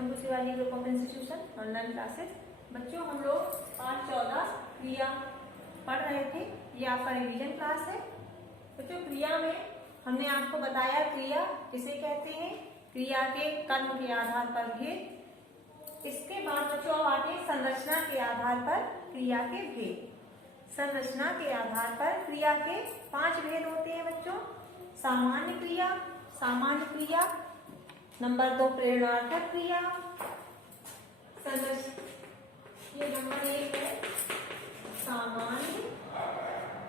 Welcome to Shivaji group of institution online classes. बच्चों हम लोग पाठ 14 क्रिया पढ़ रहे थे। ये आपका रिवीजन क्लास है। बच्चों क्रिया में हमने आपको बताया क्रिया किसे कहते हैं, क्रिया के कर्म के आधार पर भेद। इसके बाद बच्चों अब आते हैं संरचना के आधार पर क्रिया के भेद। संरचना के आधार पर क्रिया के 5 भेद होते हैं बच्चों। सामान्य क्रिया, सामान्य क्रिया, नंबर 2 प्रेरणार्थक क्रिया, ये नंबर 1 है सामान्य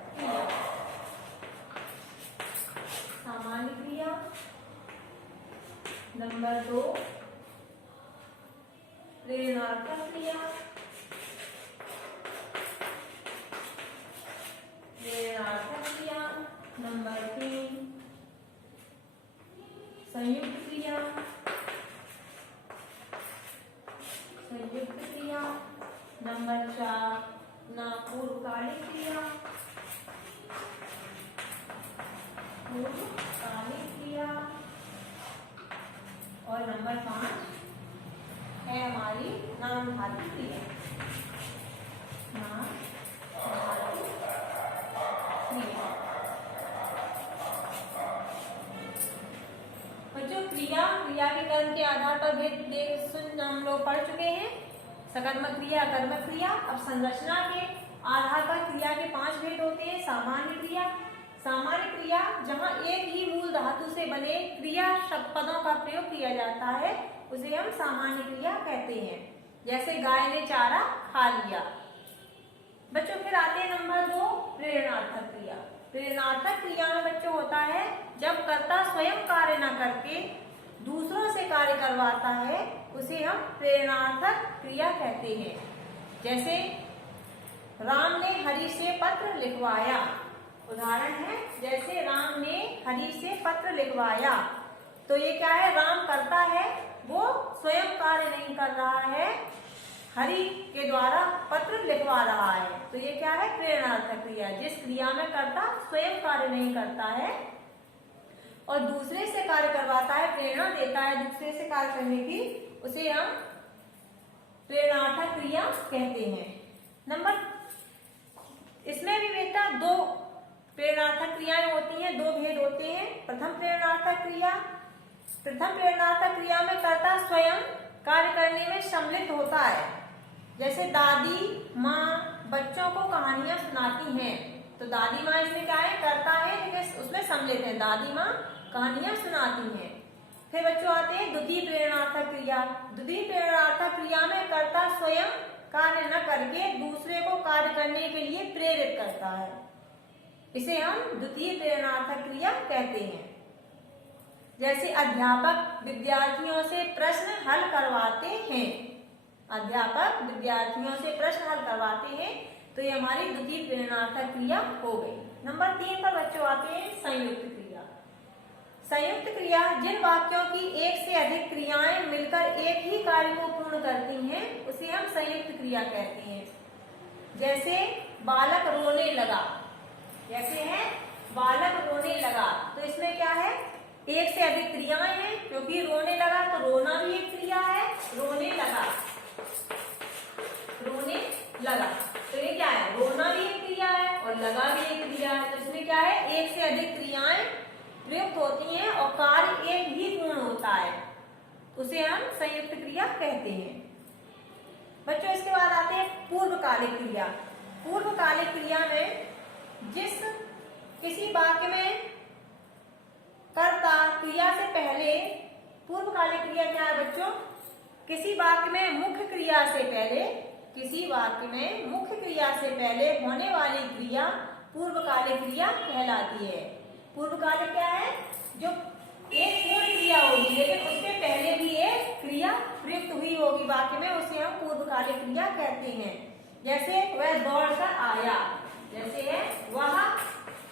क्रिया, सामान्य क्रिया, नंबर 2 प्रेरणार्थक क्रिया, प्रेरणार्थक क्रिया, नंबर 3 संयुक्त क्रिया, संयुक्त क्रिया, नंबर 4 पूर्वकालिक क्रिया, पूर्वकालिक क्रिया, और नंबर 5 है हमारी नामधातु क्रिया, नामधातु क्रिया। बच्चों क्रिया, क्रिया के कर्म के आधार पर भेद हम लोग पढ़ चुके हैं। सकर्मक क्रिया, अकर्मक क्रिया। अब संरचना के आधार पर क्रिया के 5 भेद होते हैं। सामान्य क्रिया, सामान्य क्रिया जहां एक ही मूल धातु से बने क्रिया शब्द पदों का प्रयोग किया जाता है उसे हम सामान्य क्रिया कहते हैं। जैसे गाय ने चारा खा लिया। बच्चों फिर आते हैं नंबर 2 प्रेरणार्थक क्रिया। प्रेरणार्थक क्रिया में बच्चों होता है जब कर्ता स्वयं कार्य न करके दूसरों से कार्य करवाता है उसे हम प्रेरणार्थक क्रिया कहते हैं। जैसे राम ने हरि से पत्र लिखवाया, उदाहरण है जैसे राम ने हरि से पत्र लिखवाया। तो ये क्या है, राम करता है, वो स्वयं कार्य नहीं कर रहा है, हरि के द्वारा पत्र लिखवा रहा है। तो ये क्या है, प्रेरणार्थक क्रिया। जिस क्रिया में कर्ता स्वयं कार्य नहीं करता है और दूसरे से कार्य करवाता है, प्रेरणा देता है दूसरे से कार्य करने की, उसे हम प्रेरणार्थक क्रिया कहते हैं। नंबर इसमें भी बेटा 2 प्रेरणार्थक क्रियाएं होती हैं, 2 भेद होते हैं। प्रथम प्रेरणार्थक क्रिया, प्रथम प्रेरणार्थक क्रिया में कर्ता स्वयं कार्य करने में सम्मिलित होता है। जैसे दादी माँ बच्चों को कहानियां सुनाती हैं, तो दादी माँ इसमें क्या है, करता है लेकिन उसमें सम्मिलित है, दादी माँ कहानियां सुनाती हैं। फिर बच्चों आते हैं द्वितीय प्रेरणार्थक क्रिया। द्वितीय प्रेरणार्थक क्रिया में कर्ता स्वयं कार्य न करके दूसरे को कार्य करने के लिए प्रेरित करता है, इसे हम द्वितीय प्रेरणार्थक क्रिया कहते हैं। जैसे अध्यापक विद्यार्थियों से प्रश्न हल करवाते हैं, अध्यापक विद्यार्थियों से प्रश्न हल करवाते हैं, तो ये हमारी द्वितीय प्रेरणार्थक क्रिया हो गई। नंबर 3 पर बच्चों आते हैं संयुक्त क्रिया। संयुक्त क्रिया जिन वाक्यों की एक से अधिक क्रियाएं मिलकर एक ही कार्य को पूर्ण करती हैं उसे हम संयुक्त क्रिया कहते हैं। जैसे बालक रोने लगा, जैसे है बालक रोने लगा, तो इसमें क्या है, एक से अधिक क्रियाएं हैं, क्योंकि रोने लगा तो रोना भी एक क्रिया है, रोने लगा, रोने लगा, तो ये क्या है, रोना भी एक क्रिया है और लगा भी एक क्रिया है। तो इसमें क्या है, एक से अधिक क्रियाएं प्रयुक्त होती हैं और कार्य एक ही पूर्ण होता है, उसे हम संयुक्त क्रिया कहते हैं। बच्चों इसके बाद आते हैं पूर्वकालिक क्रिया। पूर्वकालिक क्रिया में जिस किसी वाक्य में कर्ता क्रिया से पहले, पूर्वकालिक क्रिया क्या है बच्चों, किसी वाक्य में मुख्य क्रिया से पहले, किसी वाक्य में मुख्य क्रिया से पहले होने वाली क्रिया पूर्वकालिक क्रिया कहलाती है। पूर्वकालिक क्या है, जो एक पूर्ण क्रिया होगी लेकिन उससे पहले भी एक क्रिया प्रयुक्त हुई होगी वाक्य में, उसे हम पूर्वकालिक क्रिया कहते हैं। जैसे वह दौड़कर आया, जैसे है वह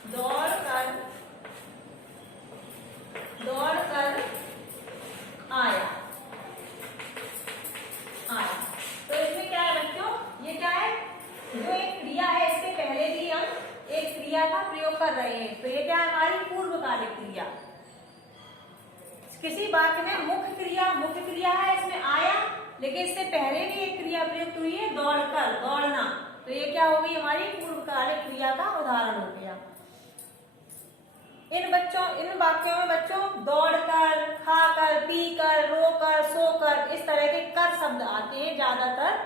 दौड़कर आया, आया। तो इसमें क्या है बच्चों, ये क्या है, जो एक क्रिया है इसके पहले भी हम एक क्रिया का प्रयोग कर रहे हैं, तो ये क्या है, हमारी पूर्वकालिक क्रिया। किसी वाक्य में मुख्य क्रिया है, इसमें आया लेकिन इससे पहले भी एक क्रिया प्रयुक्त हुई है दौड़कर, दौड़ना। तो ये क्या हो गई हमारी पूर्वकालिक क्रिया का उदाहरण हो गया। इन वाक्यों में बच्चों दौड़कर, खाकर, पीकर, रोकर, सोकर इस तरह के कर शब्द आते हैं ज्यादातर,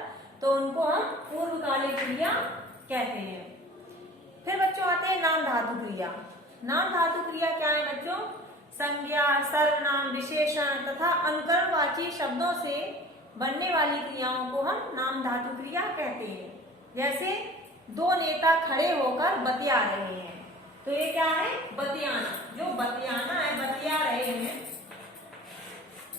तो उनको हम पूर्वकालिक क्रिया कहते हैं। फिर बच्चों आते हैं नाम धातु क्रिया। नाम धातु क्रिया क्या है बच्चों? संज्ञा, सर्वनाम, विशेषण तथा अनुकरणवाची शब्दों से बनने वाली क्रियाओं को हम नाम धातु क्रिया कहते हैं। जैसे दो नेता खड़े होकर बतिया रहे हैं, तो ये क्या है? बतियाना। जो बतियाना है, बतिया रहे हैं,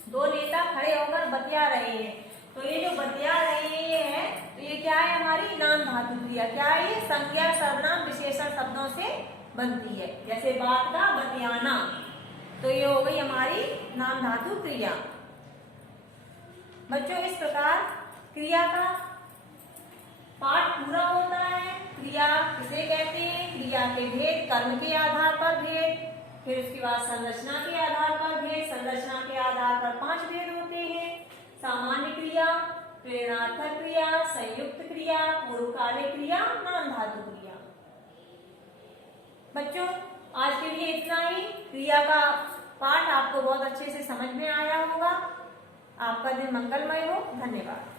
दो नेता खड़े होकर बतिया रहे हैं, तो ये जो बतिया रहे हैं ये है, तो ये क्या है? हमारी नाम धातु क्रिया। क्या है ये? संज्ञा, सर्वनाम, विशेषण शब्दों से बनती है। जैसे बात का बतियाना, तो ये हो गई हमारी नाम धातु क्रिया। बच्चों इस प्रकार क्रिया का पाठ पूरा होता है। क्रिया किसे कहते हैं? क्रिया के भेद, कर्म के आधार पर भेद, फिर उसके बाद संरचना के आधार पर भेद। संरचना के आधार पर 5 भेद होते हैं: सामान्य क्रिया, प्रेरणार्थक क्रिया, संयुक्त क्रिया, पूर्वकालिक क्रिया, नाम धातु क्रिया। बच्चों आज के लिए इतना ही। क्रिया का पाठ आपको बहुत अच्छे से समझ में आया होगा। आपका दिन मंगलमय हो। धन्यवाद।